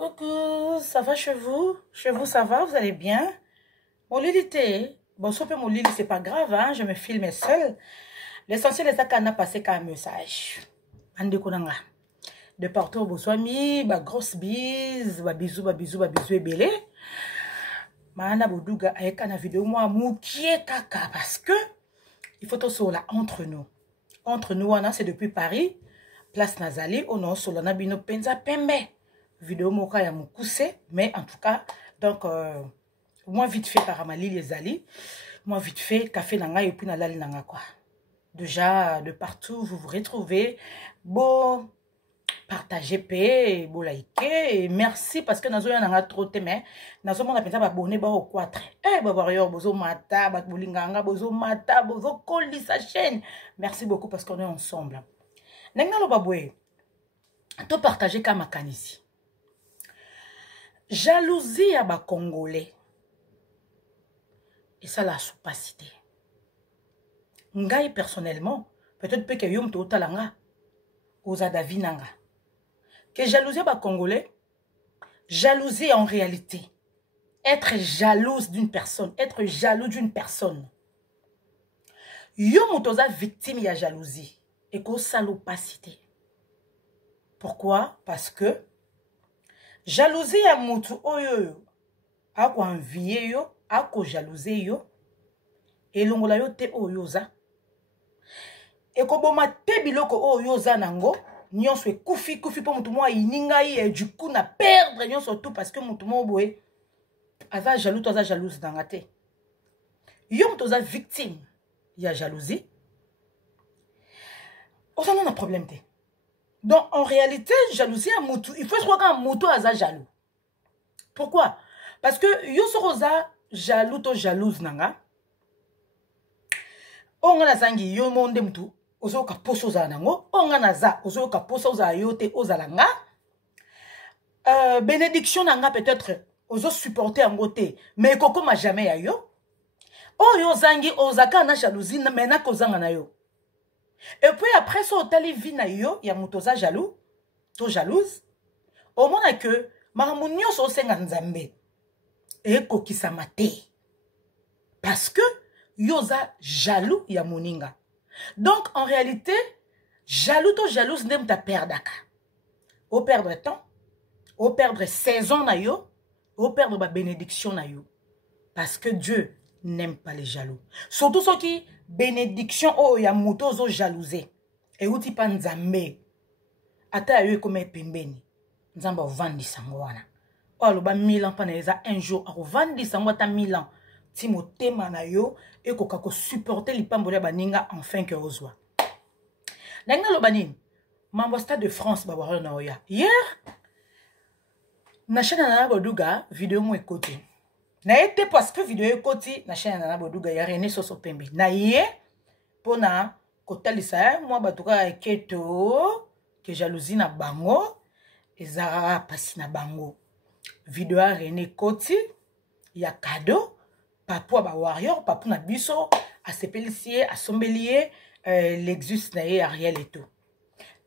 Coucou, ça va chez vous? Chez vous, ça va? Vous allez bien? Mon Lili, bon, sauf que mon Lili, c'est pas grave, hein? Je me filme seule. L'essentiel est ça qu'on a passé qu'un message. De partout, bonsoir, bah, grosse bise, bah, bisous, et belé. Mana Boudouga, avec une vidéo, moi, moukié kaka, parce que il faut tout sur là, entre nous. Entre nous, c'est depuis Paris, place Nazali, on a sur la bino penza pembe. Vidéo moka ya moukousse, mais en tout cas, donc, moi vite fait karamali les ali, moi vite fait café nanga et puis nalali nanga quoi. Déjà, de partout, vous vous retrouvez. Bon, partagez, paix, bon, likez, et merci parce que nous avons trop de mais nous avons abonné au 4. Eh, bah, bozo mata, bat bolinganga, bozo mata, bozo colis sa chaîne. Merci beaucoup parce qu'on est ensemble. N'engalo baboué, to partager comme makanisi. Jalousie à bas Congolais. Et ça, la soupacité. Ngai, personnellement, peut-être que yom to talanga, oza davinanga. Que jalousie à bas Congolais, jalousie en réalité. Être jalouse d'une personne, être jaloux d'une personne. Yom toza victime ya jalousie. Et que ça l'opacité. Pourquoi? Parce que jalousie à mutu oyo ako envier yo, ako jalouser yo, et longola yo te oyoza. Et ko boma te biloko oyoza nango, nyonso e kufi po mutu mo ininga yi et du coup na perdre nyonso tout parce que mutu mo boye aza jaloux toza jalouse nanga te. Yo toza victime ya jalousie. Oza non a problème te. Donc en réalité jalousie à mutu, il faut se croire qu'un mutu aza jaloux. Pourquoi? Parce que yo soroza jaloux to jalouse nanga. Onga na zangi yo monde mtu ozo ka poso za nango. Onga na za ozo ka poso za yote ozalanga. Bénédiction nanga peut-être ozo supporter en côté. Mais koko ma jamais ya yo. Oh yo zangi ozaka na jalousie mena kozanga na yo. Et puis après so otali vi na yo ya mutoza jaloux to jalouse. Au moins que mamunyo so senga nzambe. Et kokisama te. Parce que yoza jaloux ya moninga. Donc en réalité, jaloux to jalouse n'aime ta perdaka. Au perdre temps, au perdre saison na yo, au perdre ma bénédiction na yo. Parce que Dieu n'aime pas les jaloux. Surtout ceux qui bénédiction oh ya moto zo jalousé. Et uti pa nzambe. Ata yo comme pembeni. Nzamba vandi sangwana. Oh, le ba 1000 ans paneza un jour a vandi sango ta 1000 ans. Timothée manayo et kokako supporter l'ipambole baninga enfin que ozwa. Nanga lo banin. Stade de France babaro na oya. Hier na chaîne na Boduga vidéo mo ekoti. Na été parce que vidéo ekoti na chaîne na Boduga ya René Soso Pembe. Na yé pona kotalisa moi batuka eketo que jalousie na bango ezara pasi na bango. Vidéo à René Koti, il y a cadeau, papou ba warrior, papou na biso, à sepelicier, à sombelier, l'exus na ye Ariel et tout.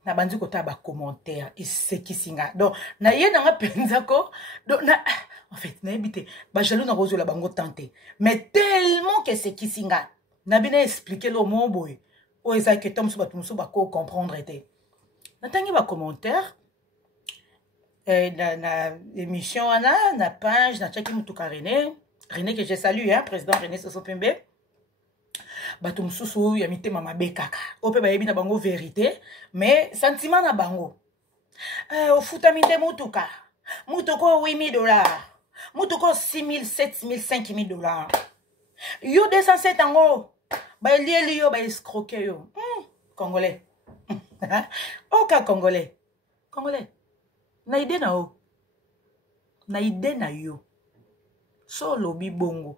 Na bandi kota ba commentaire, et c'est qui singa. Donc, na ye na nga penzako, donc na, en fait, na ebité, ba jaloux na rozo la bango tante. Mais tellement que c'est qui singa. Na bina expliquer le mot boy. O eza que tom so ba tumso ba ko comprendre été. Na tangi ba commentaire, na émission na page na chaki mutuka René que je salue hein président René Soso Pembe batum susu ya mitema mabe kaka ope ba yebi na bango vérité mais sentiment na bango ofuta mite mutuka mutuko $8,000 mutuko $6,000 $7,000 $5,000 yo 207 ango ba lieli yo ba escroquer yo congolais oka congolais na ide na o. Na ide na yo. So lobi bongo.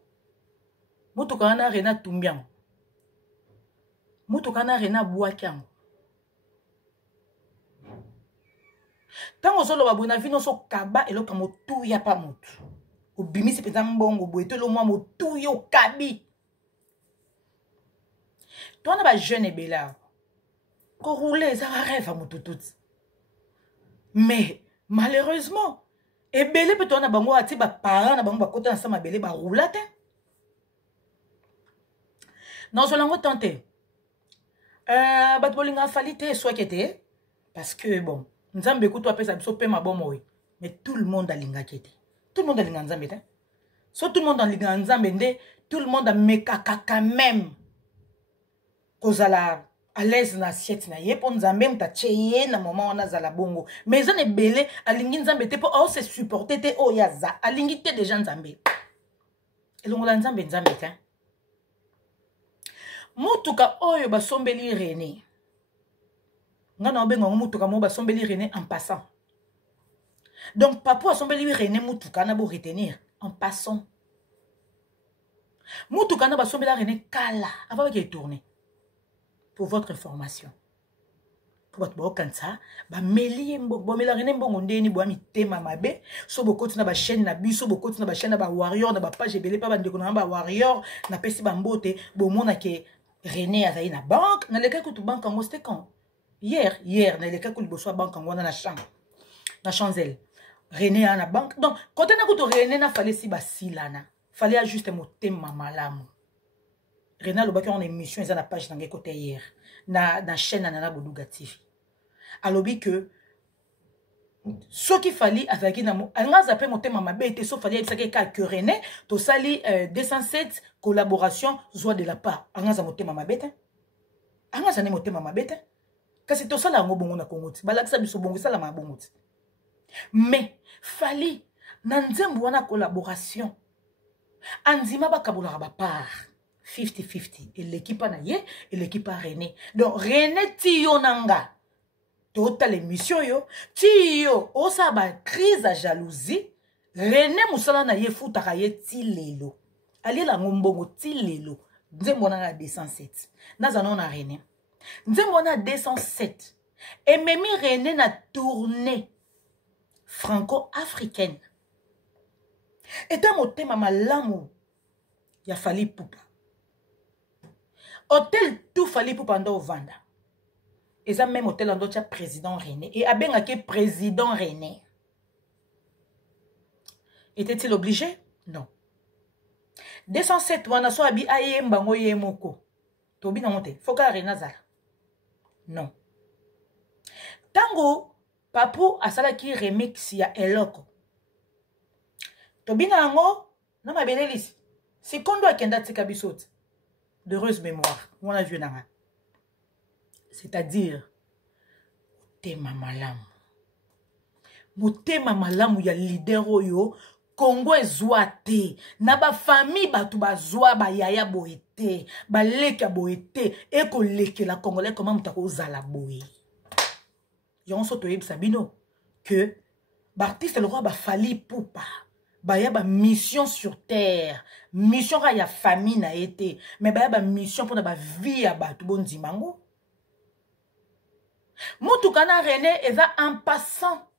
Mutuka na rena tumbiang. Mutuka na rena buakiang. Tango solo babuna vino so kaba eloka motu ya pa motu. Obimisi peza mbongo boeto lo mwa motu yo kabi. Toi na ba jeune ebela. Ko rouler ça rêve à motu tout. Mais malheureusement, ebele pe to na bango ati ba parents na bango ba kota na sama belé ba roulate. Non zolango tante. Bat bolinga falite soit kete parce que bon, nzambe ko to apesa biso pe mabomo we. Mais tout le monde a linga kete. Tout le monde a linga nzambe te. So tout le monde a linga nzambe nde, tout le monde a mekaka quand même. Kozala à l'aise na assiette na ye, po nzambe mta cheye na moment wana zala bongo. Mais ça ne belé, alingi nzambe te po o se supporter te o yaza. Alingi te déjà nzambe. Elongola nzambe nzambe te. Mutuka oyo basombeli René. Ngana obenga mutuka mo basombeli René en passant. Donc papa asombeli René mutuka na bo retenir en passant. Mutuka na basombeli René kala avant qu'il tourne. Pour votre information. Pour votre bokansa, ba meli mbo mela René mbongo ndeni bo ami tema mabe, so bokoti na ba chaîne na biso bokoti na ba chaîne na ba warrior na ba page belé pa ba ndeko na ba warrior na pesi ba mbote bo mona ke René a na banque, na leka kutu banque en c'était quand hier na leka kutu boso banque en na chambre na Chanzel. René a na banque. Donc quand on a kutu René na fallait si basilana, fallait ajuster motema malamu. René lo baki on émission eza na page na côté hier na chaîne na Boduga TV. Alobi que ce qu'il fallait avec na anga zape motema mabe était sauf fallait que René to sali 207 collaboration soit de la part anga za motema mabe te anga za ne motema mabe te kasi to sala ngo bongo na kongoti balakisa biso bongo sala ma bongoti mais fallait na nzembo wana collaboration anzima bakabola ba part 50-50 et l'équipe na ye et l'équipe a René. Donc René tiyo nanga total émission yo tiyo osa ba crise à jalousie René musala na ye futaka ye tilelo ali la ngombongo tilelo nzembo na 207 naza non na René nzembo na 207 et memi René na tournée franco-africaine et un motema malamu ya fali pupa hôtel tout fallait pour pendant au Vanda. Et ça même hôtel en d'autres président René. Et Abengake président René. Était-il obligé? Non. 207 wana so abi aye mbango ye moko. Tobi na monte. Foka René zala. Non. Tango papu asala ki remix ya eloko. Tobi na ngo na mabelelis. Si kondo akenda tika bisoti. D'heureuse mémoire. On a vu nanga. C'est-à-dire, motema malamu. Motema malamu ya leader oyo, Congo ezwa te. Na ba famille batu bazwa ba yaya boete, ba leka boete, eko leke la Congolais comment mutako zala boye. Yon soto yeb sabino que Baptiste le roi ba fali poupa. Baya ba mission sur terre, mission ka ya famille na été, mais baya ba mission pour na ba vie ya batu bon dimango. Moutoukana René eza en passant.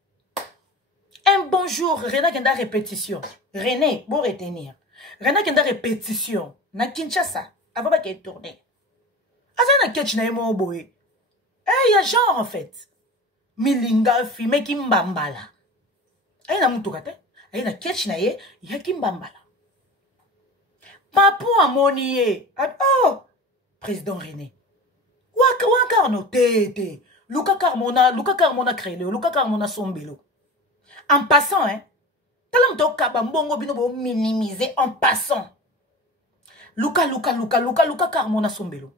Un bonjour, René kenda répétition. René, bon retenir. René kenda répétition. Na Kinshasa, avant ba qu'elle tourne. Asa na ketch na emo boy. Eh, y a genre en fait. Milinga filmé kimbambala. Ay na moutoukate. Ay na ketch na ye, ya kimbambala. Papu amoni ye. Oh, président René. Wakarno tete. Luka Carmona créé Luka Carmona sombelo. En passant, hein. Talam to kabambongo bino bo minimiser en passant. Luka Carmona sombelo.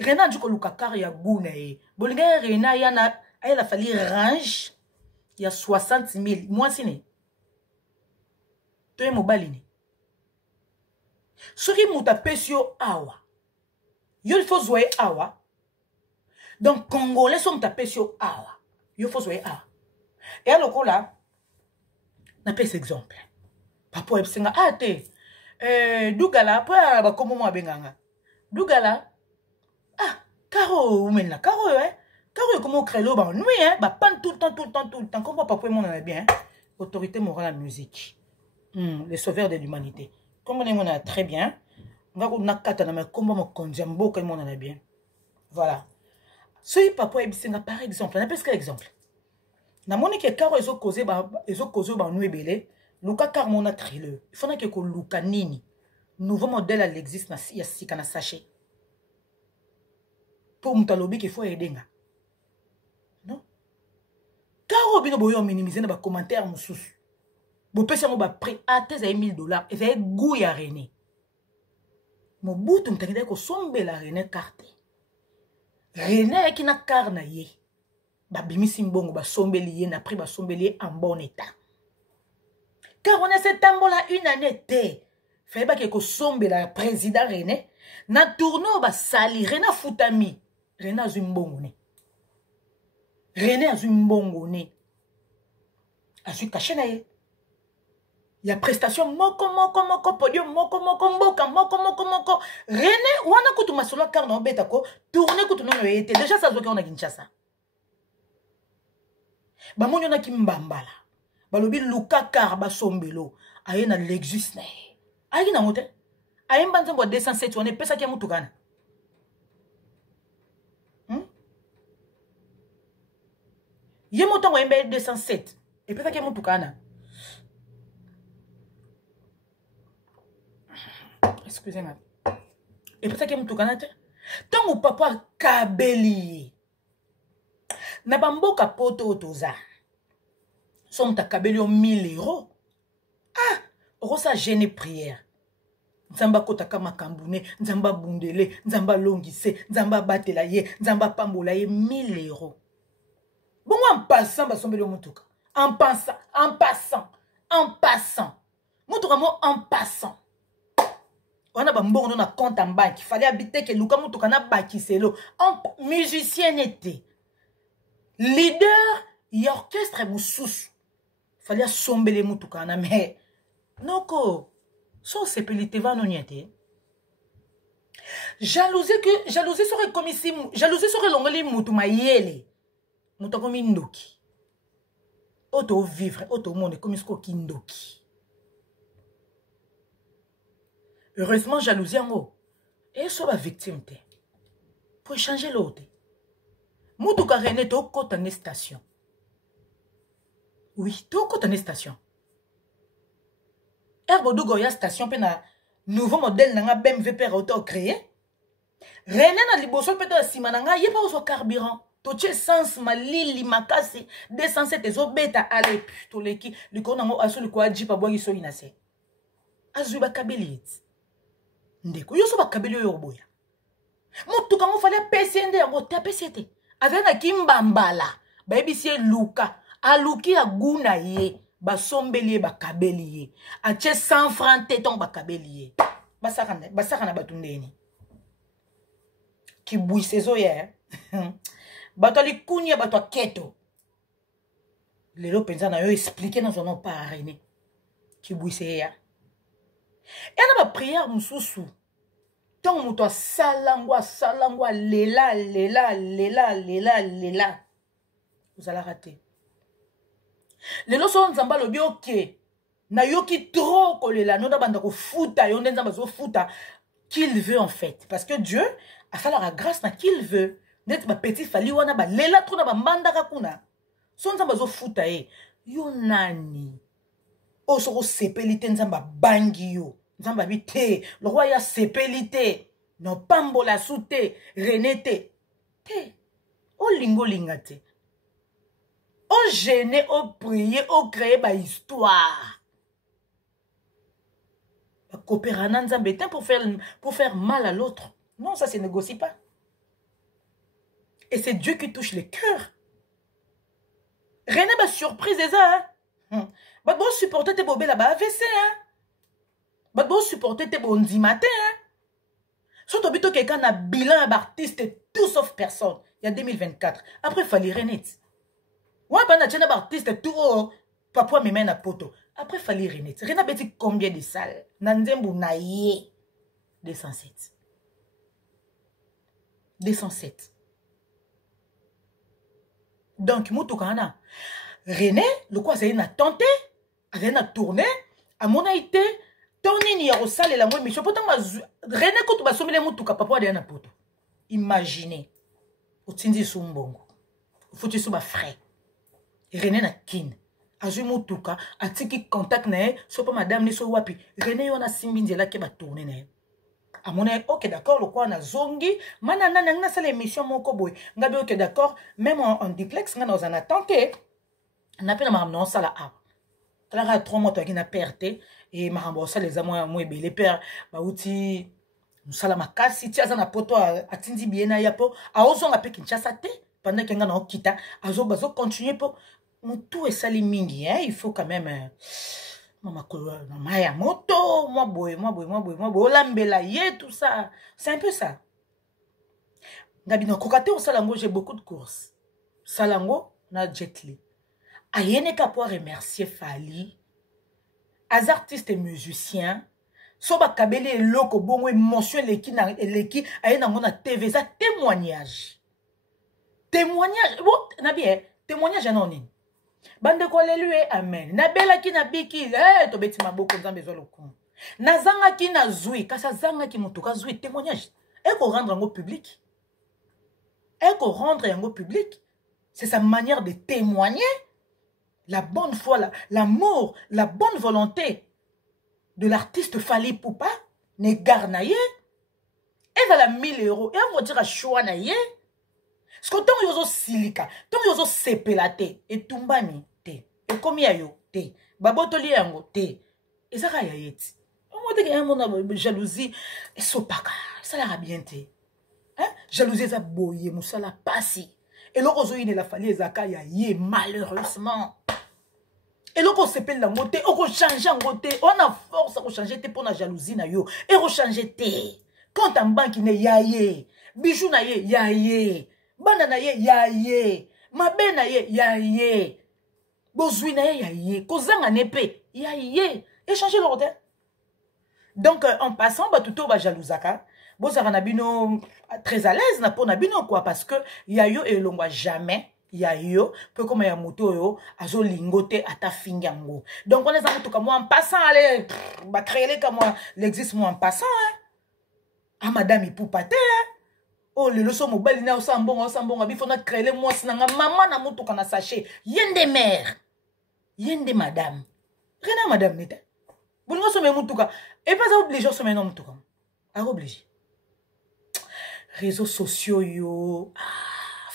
Rena du ko Luka Car ya guna e. Bolinga Rena yana ayela fali range ya 60 000 moi sine. Toye mobalini. Soki muta pesio awa. Yo il faut jouer awa. Donc Congolais sont tapés sur awa. Il faut jouer awa. Et alors là, n'a pas cet exemple. Papa Epsinga ah te Dougala après comment moi benganga. Dougala ah Caro ou maintenant Caro hein. Caro comment créer le ban nuit hein, bah pas tout le temps comment papa mon en bien. Autorité morale en musique. Les sauveurs de l'humanité. Comme on est très bien. On va na katana mais comment mon konjambo comme on en est bien. Voilà. Ce papa Ebisenga par exemple, on appelle ce exemple. Na moni ke karo ezo causer ba nuebele. Luka car mona thriller. Il faut que ko luka nini. Nouveau modèle à l'existe na ya sika na sachet. Pour mutalobi qu'il faut aider nga. Non? Karo bino boyo minimiser na ba commentaire mususu. Bo pesa mo ba prix à tes $1000 et ça goût ya René. Mo butu mtangide ko sombela René carte. René qui na carna ye. Ba bimisi mbongo ba sombeli ye na prix ba sombeli en bon état. Car on a cette tambola une année té. Fait ba ke ko sombela président René na tourno ba sali René futami. René azumbongo ne. René azumbongo ne. Azu caché na ye. Ya prestation moko podium moko mboka. René wana kutu masolo car na obeta ko tourner kutu no yete déjà ça zo ke on a Kinshasa. Ba monyo na kimbambala. Balobi luka car ba sombelo aye na Lexus na. Ayi na mote. Aye mbanze mbo 207 on pesa ki mutukana. Ye moto ngombe 207 et pesa ki mutukana. Excusez-moi. Et pesa ki mutukana te. Tango papa kabeli. Na bamboka poto otoza. Somme ta kabeli o 1000 €. Ah, rosa gêné prière. Nzamba kota kama kambune, nzamba bundele, nzamba longise, nzamba batela ye, nzamba pambola ye 1000 €. Bon en passant ba sombeli o mutuka. En passant. Mutuka mo en passant. On a bambongo na compte en banque. Il fallait habiter que Luka mutuka na bakiselo. Musicien était. Leader, il y a orchestre moussous. Il fallait sombele mutuka na mais noko so sepelite va no nyete. Jalousie serait comme ici, jalousie serait longoli mutu mayele. Mutu comme ndoki. Auto vivre, auto monde comme isko kindoki. Heureusement jalousie en haut. Et so ba victime te. Pour changer l'autre. Mutu ka René to kota ne station. Oui, to kota ne station. Erbodo goya station pe na nouveau modèle na nga BMW per auto créé. René na liboso pe to sima na nga ye pa oso carburant. To che essence malili makasi 207 ezo beta ale to leki likona ngo aso likwa jipa bwa giso inase. Azu ba kabeli. Ndeko yo so ba kabeli yo boya. Mutuka mo fallait PCND yango ta PCT. Avec na kimbambala. Ba ebisie Luka. Aluki ya guna ye. Ba sombeli ba kabeli ye. Ache 100 francs teton ba kabeli ye. Basaka na batundeni. Ki buisezo ye. Bato li kunya bato keto. Lelo penza na yo expliquer dans son nom pas René. Ki buise ya. Et na ba prière mususu. Tant muto salangwa lela. Vous allez rater. Lelo so nzamba lobi oke. Na yoki trop kolela no da banda ko futa yo nzamba zo futa qu'il veut en fait parce que Dieu a fait la grâce na qu'il veut. Net ba petit fali wana ba lela trop na ba mandaka kuna. So nzamba zo futa yo nani. O so sepelite nzamba bangi yo. Nzamba bite le roi ya sepelite no pambola soute René te. O lingo lingate. O gêner, o prier, o créer ba histoire. Ba coopérer nzambe pour faire mal à l'autre. Non, ça se négocie pas. Et c'est Dieu qui touche les cœurs. René ba surprise ça hein. Ba bon supporter tes bobé là-bas AVC hein. Ba bon supporter tes bondi matin hein. Surtout bito quelqu'un a bilan d'artiste tout sauf personne. Il y a 2024. Après fallait René. Ouais, ben, tu as un artiste tout haut. Papa me mène à poto. Après, fallait René. René a dit combien de salles? Nandembu naïe. 207. 207. Donc, Moutoukana. René, le quoi, c'est une tenté. Elle a tourné. À mon été, tourné ni à salle et la moi, mais je peux pas. René, quand tu vas sommer les Moutouka, papa, elle a poto. Imaginez. Au Tindi Sumbongo. Faut que tu sois frais. René na kin. Azui mutuka, atiki contact na ye, so pa madame ni so wapi. René yon a simbi nzela ke ba tourner na ye. A mon avis, ok d'accord, le quoi na zongi, manana na sa l'émission moko boy. Ngabi ok d'accord, même en duplex, nga dans un attente, na pe na maram non ça la a. Tala 3 mois to ki na perte et marambo ça les amours moi belé père ba uti musala makasi ti azana poto atindi bien na yapo a ozonga pe Kinshasa te pendant que nga na okita azo bazo continuer po mutu esali mingi hein, il faut quand même maman ya moto moi boy olambela ye tout ça c'est un peu ça ngabino kokate au salango j'ai beaucoup de courses salango na jetli ayene ka pour remercier Fali as artistes et musiciens soba kabele loko bongo émotion leki na leki ayena ngona TV ça témoignage bon na bien témoignage anonyme bande ko lelué amen na bela ki na biki to beti maboko nzambe zo loko na zanga ki na zui kasa zanga ki mutuka zui témoignage et ko rendre en public c'est sa manière de témoigner la bonne foi l'amour la bonne volonté de l'artiste Fali Poupa ne garnaye et va la 1000 euros et on va dire à choix naye ce que tant yozo silika tant yozo sepelate et tumbani te et komi ayo te babotoli yango te et ça ka yayeti on va dire mon jalousie et sopaka ça la bien te hein jalousie ça boye musala pasi et l'ozo ine la Fali ezaka ya ye malheureusement et l'on s'appelle la montée, on change en côté, on a force à changer pour la jalousie na yo, et on changer té. Quand en banque ne yaye, bijou na ye yaye, banana ye yaye, mabe na ye yaye, bozui na ye yaye, kozanga nepe yaye, et changer l'ordre. Donc en passant, bah tout va jalousaka, bozara na bino très à l'aise na pour na bino quoi parce que yayo et l'on voit jamais. Ya yo, peu comme ya moto yo, azo lingote ata fingango. Donc on est en tout cas moi en passant, allez, bah créer comme moi, l'existe moi en passant, hein. Ah madame il pour pâté, hein. Oh le leçon mobile na osambongo, il faut na créer moi sinanga maman na moto kana sachet. Yende mère, yende madame. Rien madame neta. Bon nous sommes motuka. Et pas obligé on sommes non motuka. A obligé. Réseaux sociaux yo.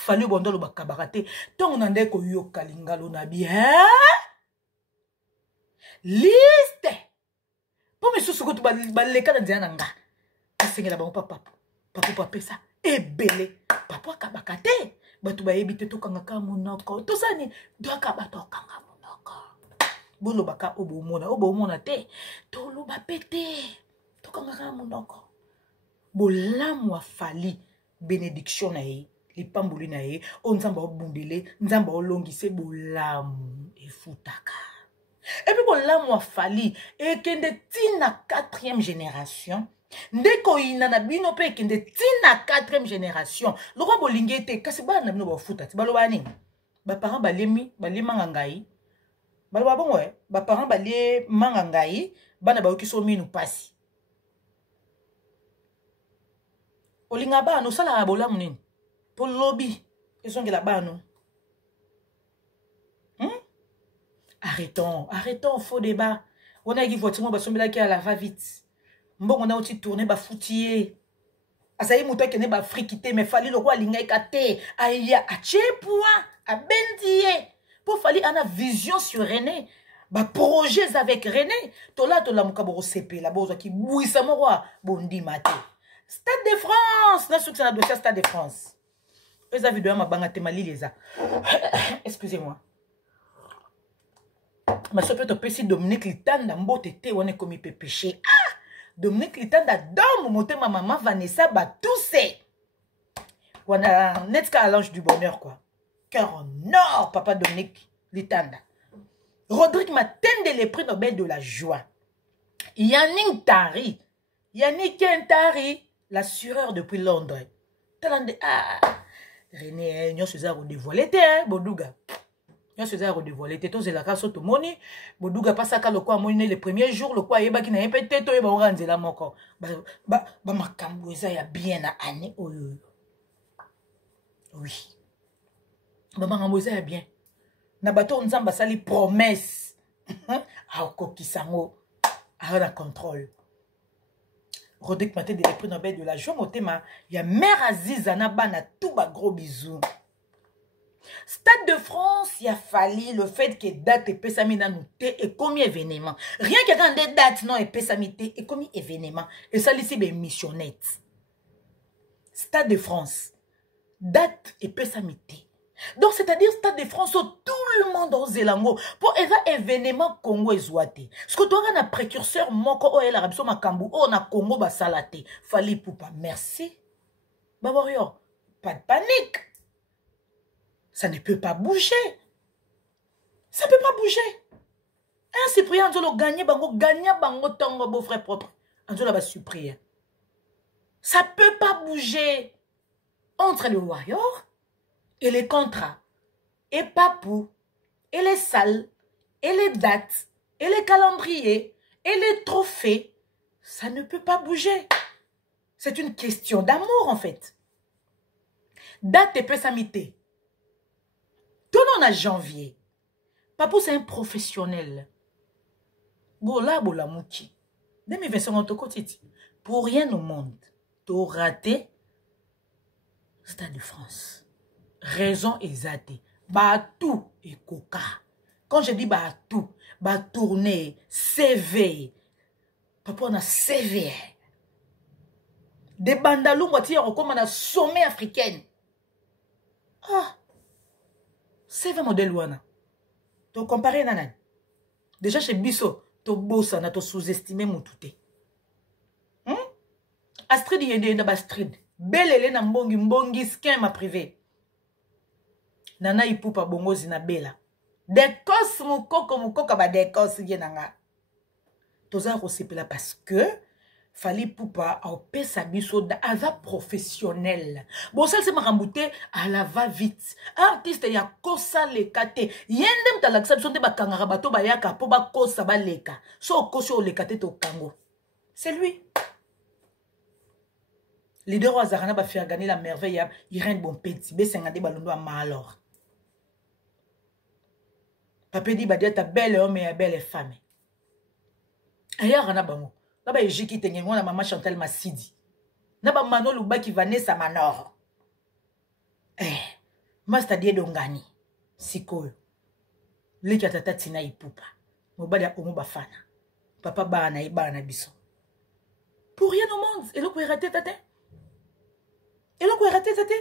Fallu bondo lo bakabarate ton nande ko yo kalingalo na bien liste pour me susu ko to baleka na nzana nga asengela ba papa pesa ebele papa kabakate batu ba yebite to kanga ka monoko to sani do ka bato kanga monoko bolo baka obo mona te to lo ba pete to kanga ka monoko bolamu afali bénédiction na ye les pamboli na ye on nzamba obundele nzamba olongise bolamu efutaka et puis bolamu afali et kende tina 4e génération ndeko ina na bino pe kende tina 4e génération loko bolingete kasi bana bino bafuta ti baloba nini ba parents balemanga ngai baloba bongo ba parents balemanga ngai bana bayokiso minu pasi olinga bana osala bolamu nini pour lobby, ils sont là bas non. Arrêtons, faux débat. On a dit voiture, on va qui à la va vite. Bon, on a aussi tourné ba foutier. Asayi mouto qui n'est pas frikité, mais fallait le roi lingay kate. Aïe, à point, à bendier. Pour fallait une vision sur René. Ba projets avec René. Tola mukaboro CP, la bozo qui bouille sa roi. Bondi maté. Stade de France, n'a soutien de Stade de France. Les avis de ma bangate mali les a. Excusez-moi. Ma soeur peut te Dominique Litanda mbote te on est commis péché. Ah! Dominique Litanda dom moté ma maman Vanessa ba toussé. On a netka à l'ange du bonheur quoi. Cœur en or papa Dominique Litanda. Rodrigue m'a tendé les prix Nobel de la joie. Yannick Tari. Yannick Tari, l'assureur depuis Londres. Talande ah René, nous sommes redévoilés, Boduga. Nous sommes redévoilés, tous les cas sont moni. Boduga passe à le quoi, moni les premiers jours, le quoi, yeba qui n'a pas été, toi, yeba orange la moko. Ma cambouza ya bien à année, oui. Ma cambouza ya bien. na bato nzamba sali promesse akokisango a contrôle. Rodrigue Maté de prix Nobel de la joie motema ya mère Aziza na bana tout ba gros bisous. Stade de France, il a fallu le fait que date et pessamina nous et comme événement. Rien que quand des dates non et pessamité et comme événement. Et ça ici ben missionnette. Stade de France, date et pessamité. Donc c'est-à-dire Stade de France où tout le monde en Zélango pour événement Congo et Zouate. Ce que tu as un précurseur moko o el arabso makambu o na Congo ba salate. Fali poupa merci. Ba warrior, pas de panique. Ça ne peut pas bouger. Ça ne peut pas bouger. Un Cyprien, Anzolo gagné bango tongo beau frère propre. Anzolo va supprier. Ça ne peut pas bouger entre le warrior et les contrats, et Papou, et les salles, et les dates, et les calendriers, et les trophées. Ça ne peut pas bouger. C'est une question d'amour en fait. Date et pessamité. Tout le monde a janvier. Papou, c'est un professionnel. Bola, bola, mouki. 2025, pour rien au monde, t'as raté Stade de France. Raison exacte. Batou et coca. Quand je dis batou, tourner, CV. Papa, on a CV. Des bandalous, comme on a sommet africaine. Ah. CV modèle wana. Tu compares nanan. Déjà chez Bisso, tu bossa na to sous-estimé mon touté. Astrid yende na Astrid. Belele na mbongi skin ma privé. Nana ipupa bongozi na bela. Dekos mukoko ba dekos yenanga. Toza rosepela parce que Fali poupa au pesa biso da ava professionnel. Bon ça c'est marambouté à la va vite. Artiste ya kosa lekate. Yendem ta l'acception de bakangara bato bayaka po ba kosa ba leka. So koso lekate to kango. C'est lui. Leader Azarana ba faire gagner la merveille Irène Bonpeti be sengade balondo a malor. Papa dit ba dia ta belle homme et belle femme. Ailleurs ana bango. Naba Ejiki Tengengo na maman Chantal Massidi. Naba Mano Luba qui Vanessa Manor. Master Die Dongani. Siko. Leki atata tina ipupa. Mobali ya omo bafana. Papa bana ibana biso. Pour rien au monde. Et l'autre est raté tate. Et l'autre est raté tate.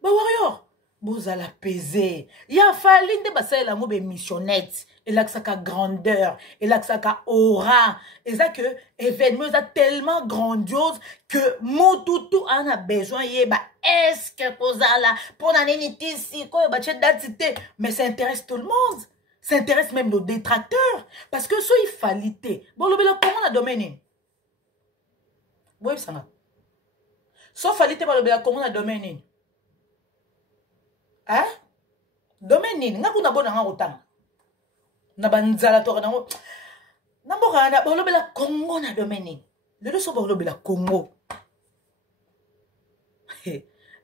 Bah warrior. Bozala pesé. Ya fallu de basa la mobe missionnette. Et là que ça a grandeur. Et là que ça a aura. Et ça que événement est tellement grandiose que mon toutou en a besoin. Est-ce que Bozala pour n'aneniti ici quoi mais ça intéresse tout le monde. Ça intéresse même nos détracteurs. Parce que ça il fallait. Bon le bel comment on a domaine. Oui ça va. Sauf fallait pas le bel comment on a domaine. Hein? Domaine nga kuna bona nga otanga. Na banzala to na ngo. Na mboka na bolobela Congo na domaine. Le so bolobela Congo.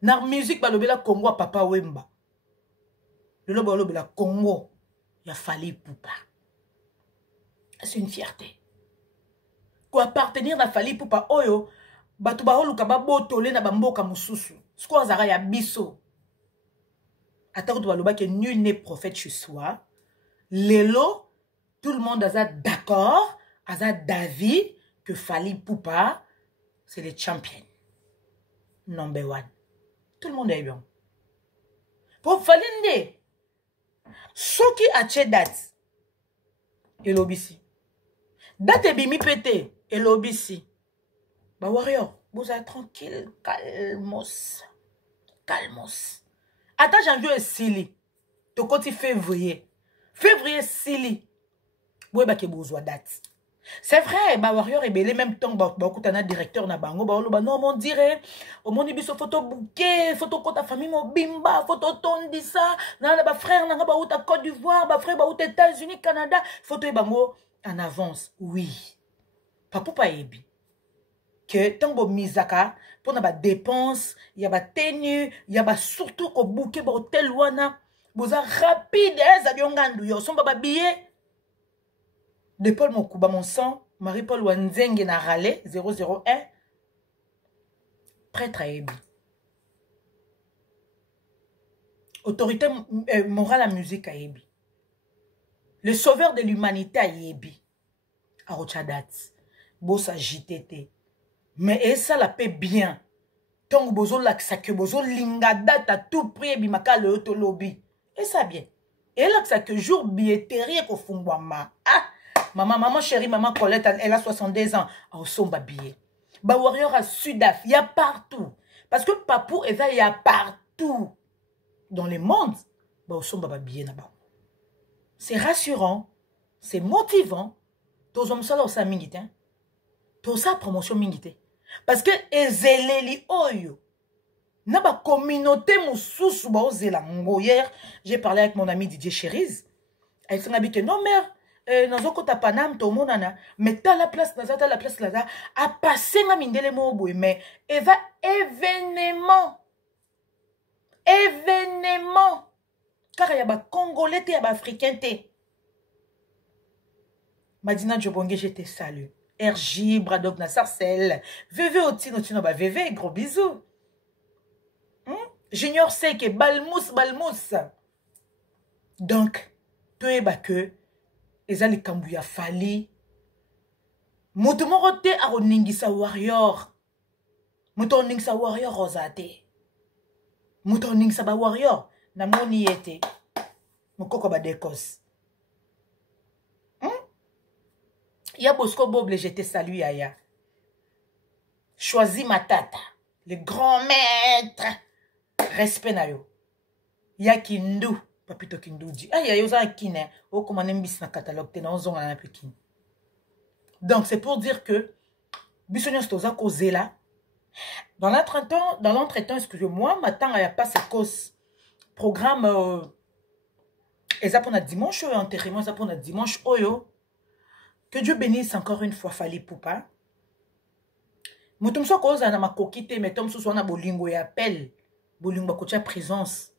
Na musique bolobela Congo papa Wemba. Le bolobela Congo ya Fali Poupa. C'est une fierté. Ko appartenir na Fali Poupa oyo batu ba oluka ba botole na bamboka mususu. Sko zara ya biso. Attends, tu vas le que nul n'est prophète chez soi. Lélo, tout le monde a d'accord, a d'avis que Fali Poupa, c'est le champion. Number one. Tout le monde est bien. Pour Falinde, ce qui a fait date, et l'obisi. Date et bimi pété, et l'obisi. Bah, warrior, vous êtes tranquille, calmos. Calmos. Attends, janvier est sili. To côté février. Février sili. Oui, bah, que besoin date. C'est vrai, bah, warrior est belé même temps, bah, un directeur na bango, bah, non, on dirait, au monde, il photo bouquet, photo contre ta famille, mon bimba, photo ton dit ça, nan, bah, frère, nan, bah, ou ta Côte d'Ivoire, bah, frère, bah, ou États-Unis, Canada, photo, bah, en avance. Oui. Papa, pas ébi. Que tant que misaka pour na ba dépense, il y a ba tenue, il y a ba surtout ko bouquet ba hôtel wana, Boza rapide, zadiongandu yo somba ba billet. De Paul Mokuba mon sang, Marie-Paul Wanzenge na Rale 001. Prêtre à Ebi. Autorité morale à musique à Ebi. Le sauveur de l'humanité à Ebi. À Rochadat. Bossa JTT. Mais ça la paix bien. Tant bozo laksa que bozo lingadat à tout prix bimaka le auto lobby. Et ça bien. Et là que ça que jour billetterie ko fungwama. Ah, maman chérie, maman Colette, elle a 62 ans. Ah, somba billet. Ba warrior à Sudaf, il y a partout. Parce que Papou et il y a partout dans le monde. Ba somba billet là-bas. C'est rassurant, c'est motivant. Tous hommes ça ça mingite. Tout ça promotion mingite. Parce que ezeleli oyo na ba communauté mususu ba ozela hier, j'ai parlé avec mon ami Didier Chériz. Elle s'en habite non mère nazo kota Panam to monana mais ta la place là a passé na mindele mo boy mais et va événement car y a ba congolais te y a ba africain te. Madina Djobonge, je te salue. RJ, Bradog Nassarcel, VV Otino, Tino, bah VV, gros bisous. Junior Seke, Balmous. Donc, tu es que, ezali Kambuya Fali, Motomorote Aroningisa Warrior, Motoningsa Warrior Rosate, Motoningsa Ba Warrior, Namoni Yete, Mokoko Badekos. Ya Bosco Boble, je te salue, Yaya. Choisis ma tata, le grand maître. Respect na yo. Ya Kindu, papito Kindu dit. Ah, ya za kine. Oh, comment on bis na catalogue, te na ozon na pekin. Donc, c'est pour dire que, bisogno stoza causé là. Dans l'entretemps, excusez-moi, maintenant, il n'y a pas ce cause. Programme, et ça pour notre dimanche, enterrement, ça pour notre dimanche, oyo. Que Dieu bénisse encore une fois Fali Poupa. Moutoum so koza na makokite metom so na bolingo ya appel. Bolingo kocha présence.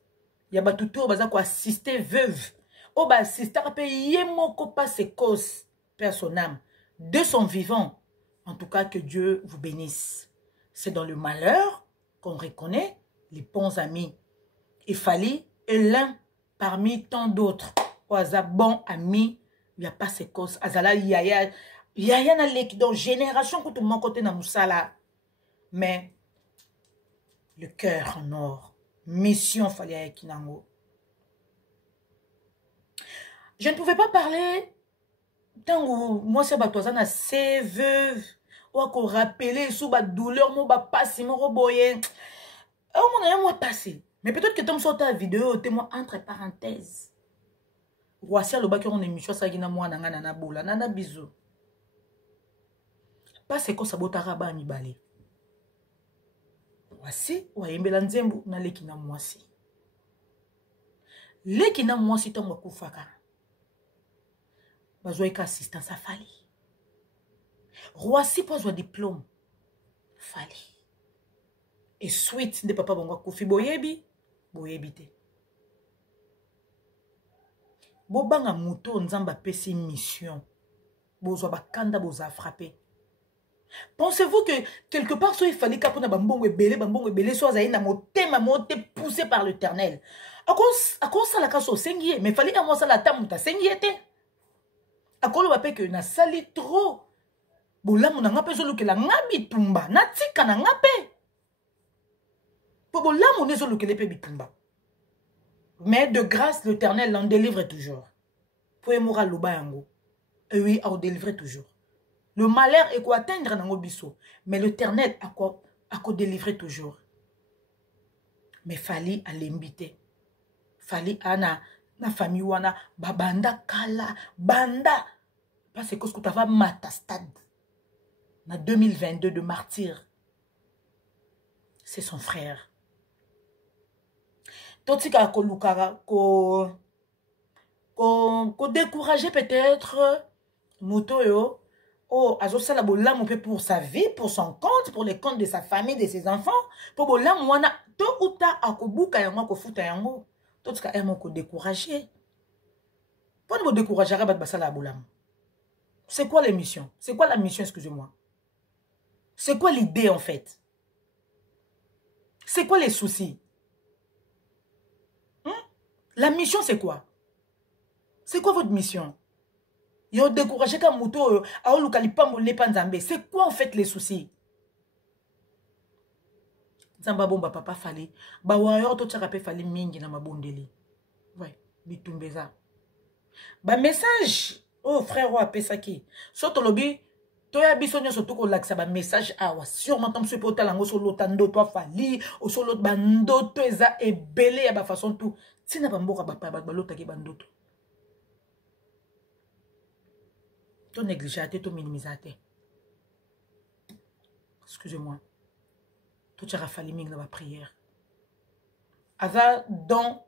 Ya ba tuto baza ko assister veuve. O ba assister pe yemoko pas ses causes personnelles de son vivant. En tout cas que Dieu vous bénisse. C'est dans le malheur qu'on reconnaît les bons amis. Et Fali est l'un parmi tant d'autres. Oaza bon ami. Il n'y a pas ces causes. Azala yaya na leki dans génération que tout le monde côté na musala. Mais le cœur en or. Mission fallait avec Kinango. Je ne pouvais pas parler tant que moi c'est batoza na c'est veuve ou qu'on rappeler sous ba douleur mo ba passer mo roboyer. Oh mon moi passé. Mais peut-être que tu me sortes la vidéo témoin entre parenthèses. Voici le bac on émission ça gina moi nana bola nana bisou. Pas c'est quoi ça botara ba mi balé. Voici ou yembela nzembu na leki na mwasi. Leki na mwasi tongo kufaka. Bazoi ka assistance à Fali. Voici pour un diplôme. Fali. Et suite de papa bongo kufi boyebi te. Bobanga muto nzamba pesi mission. Bozwa bakanda boza frappé. Pensez-vous que quelque part il fallait qu'apona bambongo ebele soit zaina motema moté poussé par l'Éternel. À cause ça la kaso sengié mais fallait à moi ça la tamuta sengié te. À cause le que na sali trop. Bolamu na ngape zoluke la ngabi tumba na tika na ngape. Po bolamu ne zoluke le pe bitumba. Mais de grâce, l'Éternel l'en délivre toujours. Pour émourir l'oubayango. Et oui, on délivre toujours. Le malheur est quoi atteindre dans biso. Mais l'Éternel a quoi délivrer toujours. Mais Fali à l'inviter. Fali à na famille wana babanda kala banda. Parce que ce que tu as mata stade. En 2022 de martyr. C'est son frère. Totika ko lukara ko décourager peut-être moto yo oh azosala bolam peu pour sa vie, pour son compte, pour les comptes de sa famille, de ses enfants, pour bolam wana to uta akobuka yango ko futa yango Tout ce qui est découragé. Pourquoi vous décourager à la boulam? C'est quoi l'émission? C'est quoi la mission, excusez-moi? C'est quoi l'idée en fait? C'est quoi les soucis? La mission c'est quoi? C'est quoi votre mission? Yo découragé comme moto a olukalipa le panzambe. C'est quoi en fait les soucis? Zamba bomba papa fallait. Ba warrior to tchaka fallait mingi na mabondeli. Ouais, bitumbeza. Ba message oh frère wa pesaki. Soto lobi to ya bisonyo soto ko laksa ba message awa sûrement tam supporter lango so lotando to fali o so lot bando to eza ebele ya ba façon tout. Tina ba mboka ba lotaki bandoto. To négligeate, to minimisate. Excusez-moi. Tout tchara fali mingi na ba prière. Aza don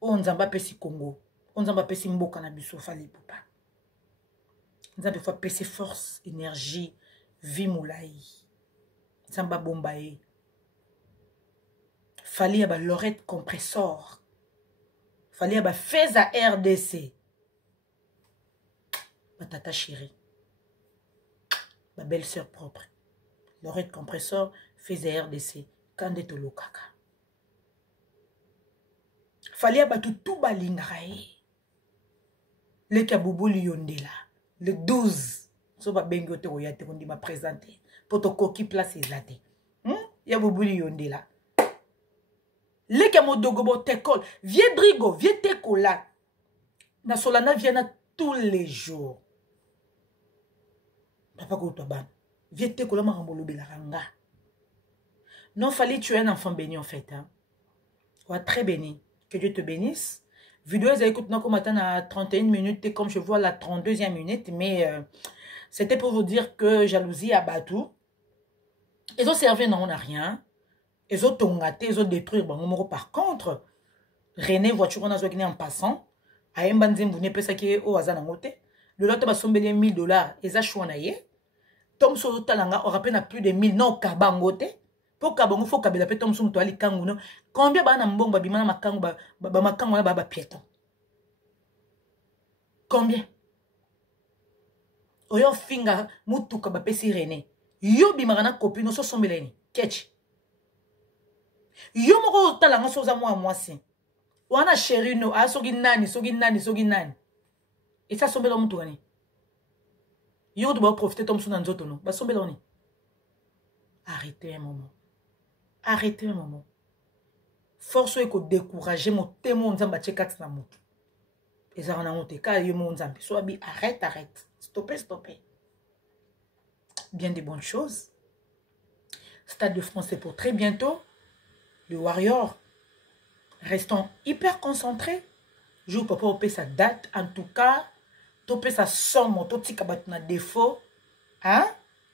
on nzamba pesi Congo. On nzamba pesi mboka na biso fali papa. Nzamba fa pesi force, énergie, vie moulai. Nzamba bombaye. Fali aba lorette compresseur. Fali aba feza RDC. Ma tata chérie. Ma belle-sœur propre. Lorette compresseur feza RDC. Kande tolo kaka. Fali aba tout balingarae. Le kaboubou yondela. Le 12. So ba bengo te oyate kondi ma présenter. Poto koki place ezate. Ya boubou yondela. Le kamodogobo tekol. Vieux drigo, vieux tekola. Na solana viena tous les jours. Papa Kotoban. Vieux tekola marambolo belaranga. Non, fallait tuer un enfant béni en fait. Hein. Ouais, très béni. Que Dieu te bénisse. Vidéo, écoute, non, comme attendre à 31 minutes, et comme je vois la 32e minute, mais c'était pour vous dire que jalousie a battu. Ils ont servi, non, on n'a rien. Ils ont tongaté, ils ont détruit. Bon, par contre, René, voiture, on a joué en passant. A un banzim, vous n'avez pas ça qui est au hasard en côté. Le lot va sombrer $1000. Ils ont choisi. Tom so talanga, on rappelle plus de 1000. Non, kabangote. Pour kabango, faut kabela pe tom sum to ali kangu no. Combien ba na mbongo ba bimana makangu ba makangu na ba piéton. Combien? Oyo finga mutuka ba pesi René. Yo bimana copine so sombeleni. Ketch. Yo moko talanga so za moi si. Wana chéri no a sogi nani. Et ça sombela mutu gani. Yo doit profiter tom suna nzoto no. Ba sombela ni. Arrêtez un moment. Arrêtez un moment. Force est que décourager mon témoin nzamba tchekat na moto. Ezara na monte ka yo mon nzambi. So abi arrête. Stoppez. Bien des bonnes choses. Stade de France c'est pour très bientôt. Le Warrior. Restons hyper concentrés. Je peux pas opérer sa date. En tout cas, topé sa somme, to tika batuna défaut. Hein?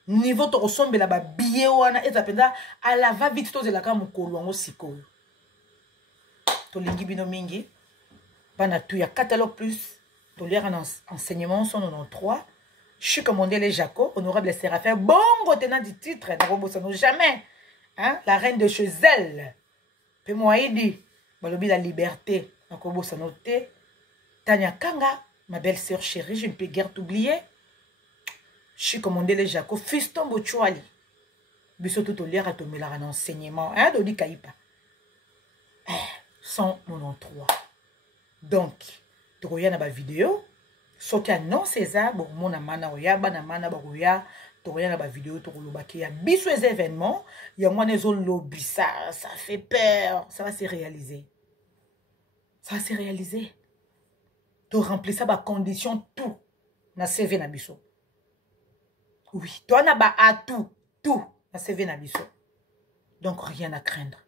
Niveau to ressemble la ba billet wana et zapenda à la va vite to zelaka mukolo ngo sikoyo. To lingi bino mingi. Bana tu ya catalogue plus. To lire un enseignement 193. Je suis commandé les Jaco, honorable Séraphin. Bongo tenant du titre, n'a jamais. Hein? La reine de Chezelle. Pe moi dit, balobi la liberté. Nakobo sanote. Tania Kanga, ma belle-sœur chérie, je ne peux guère t'oublier. Je suis commandé les Jaco. Fiston Bochouali. Biso tout au lire à tomber un enseignement. Hein, Dodi Kaipa. 193. Donc, tu regardes ma vidéo. Soki non César, bon, mon amana oya, banamana baroya, tu regardes ma vidéo, tu regardes qu'il y a biso les événements, il y a moins des lobby, ça fait peur, ça va se réaliser. Ça va se réaliser. Tu remplis ça par condition tout. Na CV na biso. Oui, toi na ba à tout na CV na biso. Donc rien à craindre.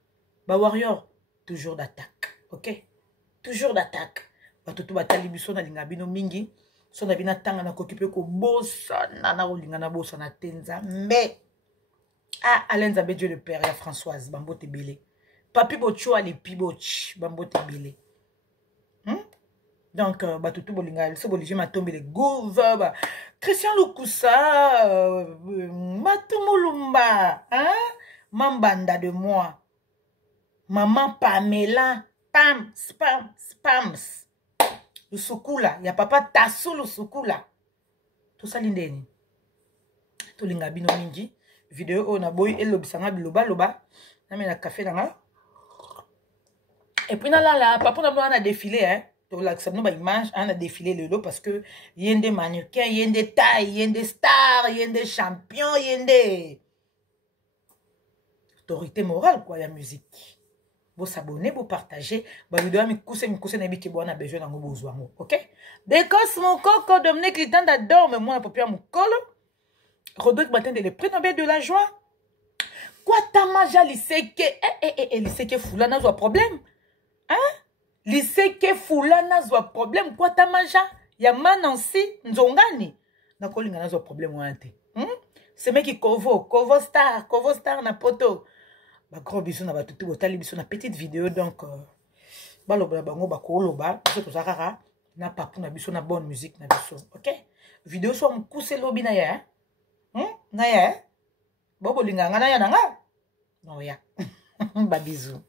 Ba warrior, toujours d'attaque, OK? Toujours d'attaque. Ba tutu batali biso na linga bino mingi, so na bina tanga na kokipe ko bossa na olinga na bossa na tenza. Mais Alain Nzambe Dieu le Père ya Françoise Bambote Belé. Papi Bocho ali piboch Bambote Belé. Donc, batutu bolinga, so bolige matombe le gouve, Christian Lukusa, Matumulumba, hein? Mambanda de moi, Maman Pamela, spam, spam, spams. Le sukula, ya papa tassou le sukula. Tout ça l'indeni. Tout l'ingabino mingi. Vidéo on a boy et l'obisanga biloba loba. Na me na café nanga. Et puis là, papa on a défilé, hein. Tout là, ça nous image, on a défilé le lot parce que y a des mannequins, y a des tailles, y a des stars, y a des champions, y a des autorité morale quoi la musique. Vous s'abonner, vous partager, vous vidéo mi couser na biki bona besoin na besoin, OK? Décosse mon coco Dominique Litanda dorme moi pour mon colo. Rodrigue matin de le prix Nobel de la joie. Quoi ta maja liseke liseke fula na zo problème? Hein? Liseke fula na zo problème quoi ta maja? Ya manansi nzongani. Na kolinga na zo problème wante. C'est mec qui Kovo star na poto. Ba gros bisous na ba tutu botali bisous na petite vidéo donc baloba bango ba koloba biso to zakara na papu na bisous na bonne musique na biso. OK? Vidéo so mkuse lobi na ya. Na ya. Bobo linga ngana ya nanga. No ya. Ba bisous.